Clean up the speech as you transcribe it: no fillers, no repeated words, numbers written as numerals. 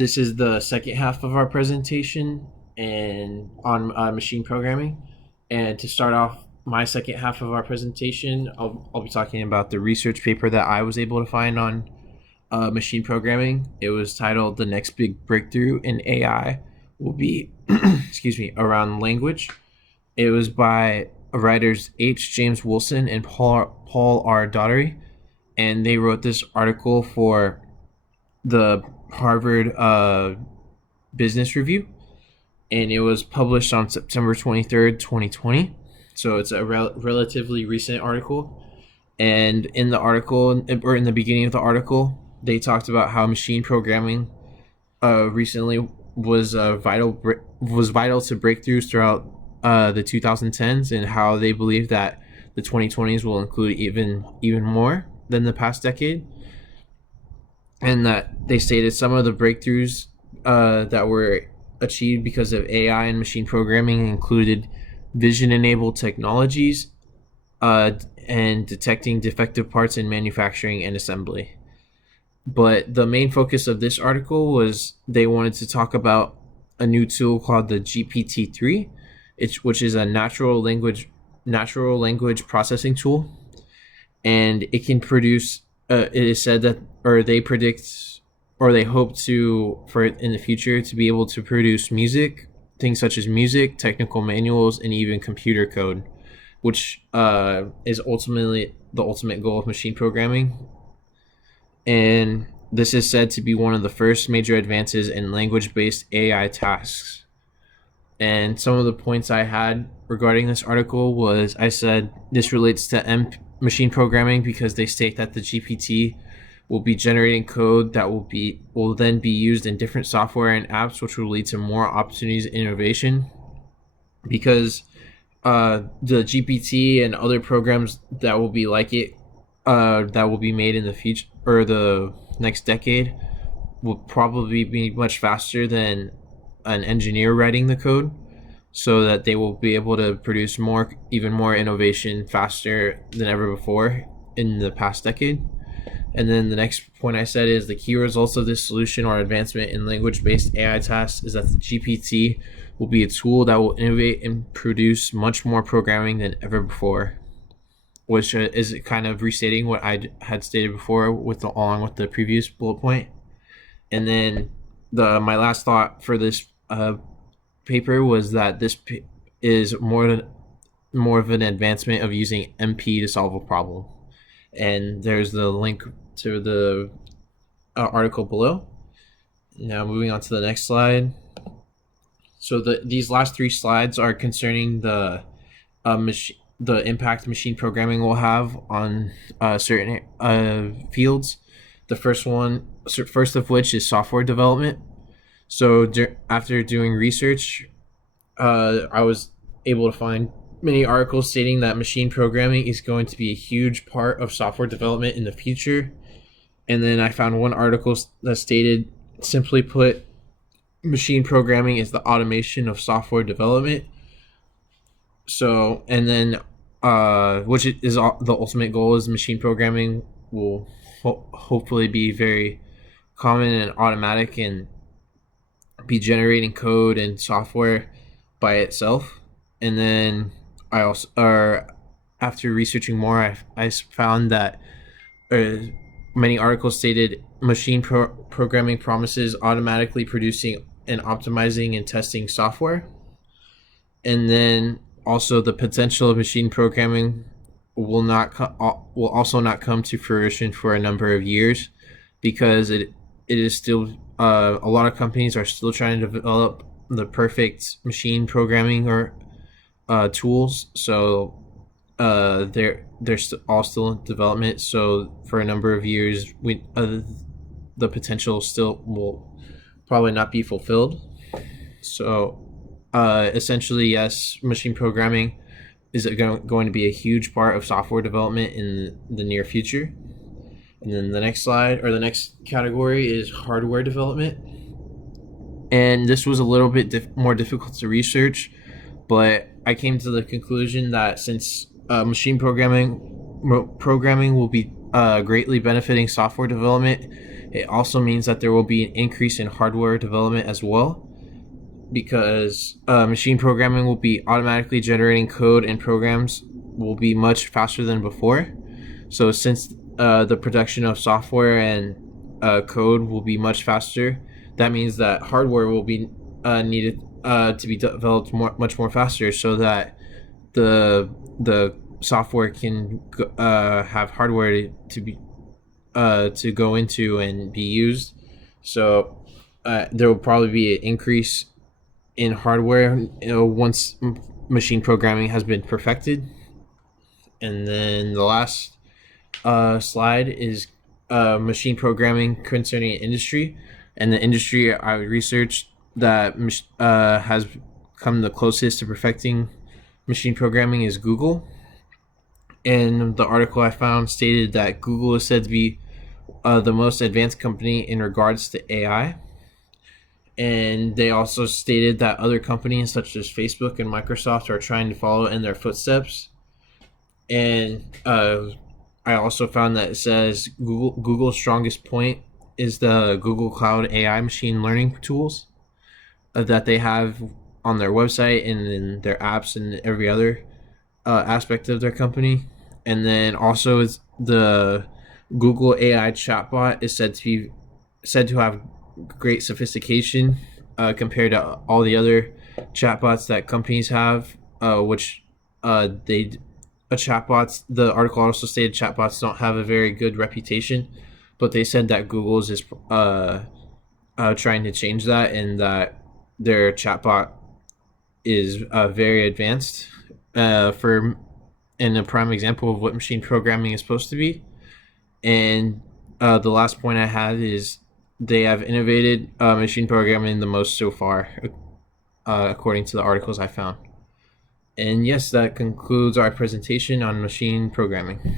This is the second half of our presentation and on machine programming. And to start off my second half of our presentation, I'll be talking about the research paper that I was able to find on machine programming. It was titled "The Next Big Breakthrough in AI Will Be, excuse me, Around Language." It was by writers H. James Wilson and Paul R. Daugherty, and they wrote this article for the Harvard Business Review, and it was published on September 23rd, 2020. So it's a relatively recent article. And in the article, or in the beginning of the article, they talked about how machine programming recently was vital to breakthroughs throughout the 2010s, and how they believe that the 2020s will include even more than the past decade. And that they stated some of the breakthroughs that were achieved because of AI and machine programming included vision-enabled technologies and detecting defective parts in manufacturing and assembly. But the main focus of this article was they wanted to talk about a new tool called the GPT-3, which is a natural language processing tool, and it can produce. It is said that, or they predict, or they hope to, for in the future, to be able to produce music, things such as music, technical manuals, and even computer code, which is ultimately the ultimate goal of machine programming. And this is said to be one of the first major advances in language-based AI tasks. And some of the points I had regarding this article was, I said this relates to machine programming because they state that the GPT will be generating code that will then be used in different software and apps, which will lead to more opportunities and innovation. Because the GPT and other programs that will be like it, that will be made in the future or the next decade, will probably be much faster than an engineer writing the code, so that they will be able to produce even more innovation faster than ever before in the past decade. And then the next point I said is the key results of this solution or advancement in language-based AI tasks is that the GPT will be a tool that will innovate and produce much more programming than ever before, which is kind of restating what I had stated before along with the previous bullet point. And then my last thought for this paper was that this is more of an advancement of using MP to solve a problem. And there's the link to the article below. Now moving on to the next slide. So these last three slides are concerning the impact machine programming will have on certain fields. The first of which is software development. So after doing research, I was able to find many articles stating that machine programming is going to be a huge part of software development in the future. And then I found one article that stated, simply put, machine programming is the automation of software development. So, and then, which is the ultimate goal, is machine programming will hopefully be very common and automatic and be generating code and software by itself. And then I also, after researching more, I found that many articles stated machine programming promises automatically producing and optimizing and testing software. And then also the potential of machine programming will also not come to fruition for a number of years, because it is still a lot of companies are still trying to develop the perfect machine programming or tools. So they're all still in development. So for a number of years, the potential still will probably not be fulfilled. So essentially, yes, machine programming is going to be a huge part of software development in the near future. And then the next slide, or the next category, is hardware development. And this was a little bit more difficult to research, but I came to the conclusion that since machine programming will be greatly benefiting software development, It also means that there will be an increase in hardware development as well, because machine programming will be automatically generating code, and programs will be much faster than before. So since the production of software and code will be much faster, that means that hardware will be needed to be developed much more faster, so that the software can have hardware to be to go into and be used. So there will probably be an increase in hardware, once machine programming has been perfected. And then the last slide is machine programming concerning industry. And the industry I researched that has come the closest to perfecting machine programming is Google. And the article I found stated that Google is said to be the most advanced company in regards to AI. And they also stated that other companies such as Facebook and Microsoft are trying to follow in their footsteps. And I also found that it says Google's strongest point is the Google Cloud AI machine learning tools that they have on their website and in their apps and every other aspect of their company. And then also the Google AI chatbot is said to have great sophistication compared to all the other chatbots that companies have, which they chatbots. The article also stated chatbots don't have a very good reputation, but they said that Google's is trying to change that, and that their chatbot is very advanced for and a prime example of what machine programming is supposed to be. And the last point I had is they have innovated machine programming the most so far, according to the articles I found. And yes, that concludes our presentation on machine programming.